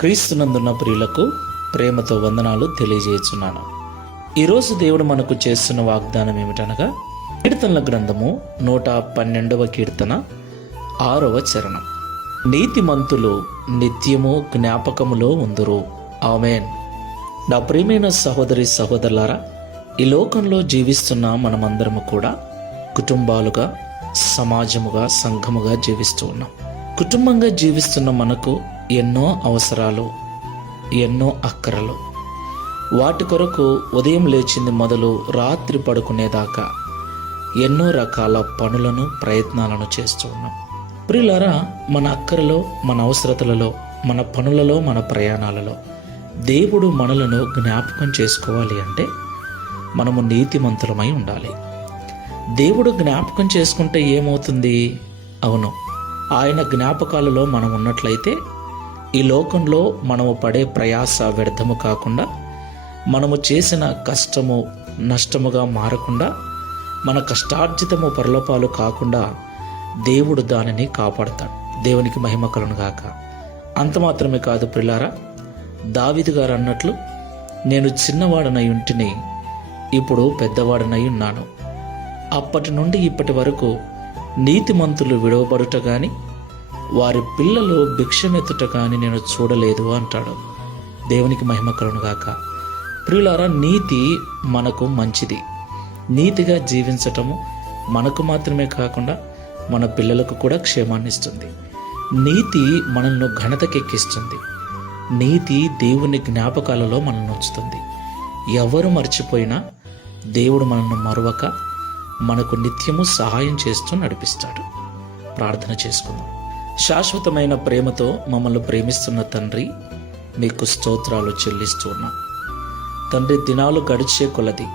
క్రీస్తునందున్న ప్రియులకు ప్రేమతో వందనాలు తెలియజేస్తున్నాను. ఈరోజు దేవుడు మనకు చేస్తున్న వాగ్దానం ఏమిటనగా, కీర్తనల గ్రంథము 112వ కీర్తన 6వ చరణం. నీతిమంతులు నిత్యము జ్ఞాపకములో ఉందురు. ఆమేన్. నా ప్రియమైన సహోదరి సహోదరులారా, ఈ లోకంలో జీవిస్తున్న మనమందరము కూడా కుటుంబాలుగా, సమాజముగా, సంఘముగా జీవిస్తూ ఉన్నాం. కుటుంబంగా జీవిస్తున్న మనకు ఎన్నో అవసరాలు, ఎన్నో అక్కరలు. వాటి కొరకు ఉదయం లేచింది మొదలు రాత్రి పడుకునేదాకా ఎన్నో రకాల పనులను, ప్రయత్నాలను చేస్తూ ఉన్నాం. ప్రియులారా, మన అక్కరలో, మన అవసరతలలో, మన పనులలో, మన ప్రయాణాలలో దేవుడు మనలను జ్ఞాపకం చేసుకోవాలి అంటే మనము నీతిమంతులమై ఉండాలి. దేవుడు జ్ఞాపకం చేసుకుంటే ఏమవుతుంది? అవును, ఆయన జ్ఞాపకాలలో మనం ఉన్నట్లయితే ఈ లోకంలో మనము పడే ప్రయాస వ్యర్థము కాకుండా, మనము చేసిన కష్టము నష్టముగా మారకుండా, మన కష్టార్జితము పరలోపాలు కాకుండా దేవుడు దానిని కాపాడతాడు. దేవునికి మహిమ కలుగును గాక. అంత మాత్రమే కాదు ప్రియులారా, దావీదు గారు అన్నట్లు, నేను చిన్నవాడనై ఉంటిని, ఇప్పుడు పెద్దవాడనై ఉన్నాను. అప్పటి నుండి ఇప్పటి వరకు నీతిమంతులు విడవబడుట గాని, వారి పిల్లలు భిక్షమెత్తుట గాని నేను చూడలేదు అంటాడు. దేవునికి మహిమ కలుగును గాక. ప్రియులారా, నీతి మనకు మంచిది. నీతిగా జీవించటము మనకు మాత్రమే కాకుండా మన పిల్లలకు కూడా క్షేమాన్ని ఇస్తుంది. నీతి మనల్ని ఘనతకెక్కిస్తుంది. నీతి దేవుని జ్ఞాపకాలలో మనల్ని ఉంచుతుంది. ఎవరు మర్చిపోయినా దేవుడు మనల్ని మరువక మనకు నిత్యము సహాయం చేస్తూ నడిపిస్తాడు. ప్రార్థన చేసుకుందాం. శాశ్వతమైన ప్రేమతో మమ్మల్ని ప్రేమిస్తున్న తండ్రి, మీకు స్తోత్రాలు చెల్లిస్తూ ఉన్నాం. తండ్రి, దినాలు గడిచే కొలది,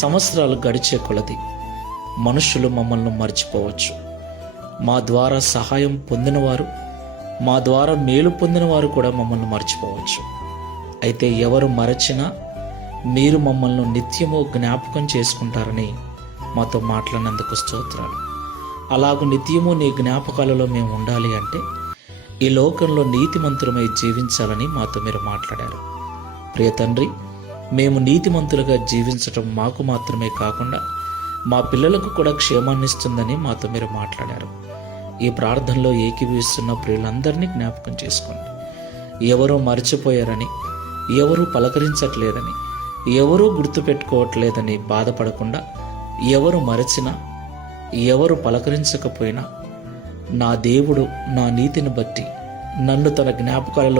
సంవత్సరాలు గడిచే కొలది మనుషులు మమ్మల్ని మర్చిపోవచ్చు. మా ద్వారా సహాయం పొందినవారు, మా ద్వారా మేలు పొందినవారు కూడా మమ్మల్ని మర్చిపోవచ్చు. అయితే ఎవరు మరచినా మీరు మమ్మల్ని నిత్యము జ్ఞాపకం చేసుకుంటారని మాతో మాట్లాడినందుకు స్తోత్రాలు. అలాగూ నిత్యము నీ జ్ఞాపకాలలో మేము ఉండాలి అంటే ఈ లోకంలో నీతిమంతులమై జీవించాలని మాతో మీరు మాట్లాడారు. ప్రియ తండ్రి, మేము నీతిమంతులుగా జీవించటం మాకు మాత్రమే కాకుండా మా పిల్లలకు కూడా క్షేమాన్నిస్తుందని మాతో మీరు మాట్లాడారు. ఈ ప్రార్థనలో ఏకీభవిస్తున్న ప్రియులందరినీ జ్ఞాపకం చేసుకోండి. ఎవరో మర్చిపోయారని, ఎవరూ పలకరించట్లేదని, ఎవరూ గుర్తుపెట్టుకోవట్లేదని బాధపడకుండా, ఎవరు మరచినా, ఎవరు పలకరించకపోయినా నా దేవుడు నా నీతిని బట్టి నన్ను తన జ్ఞాపకాలలో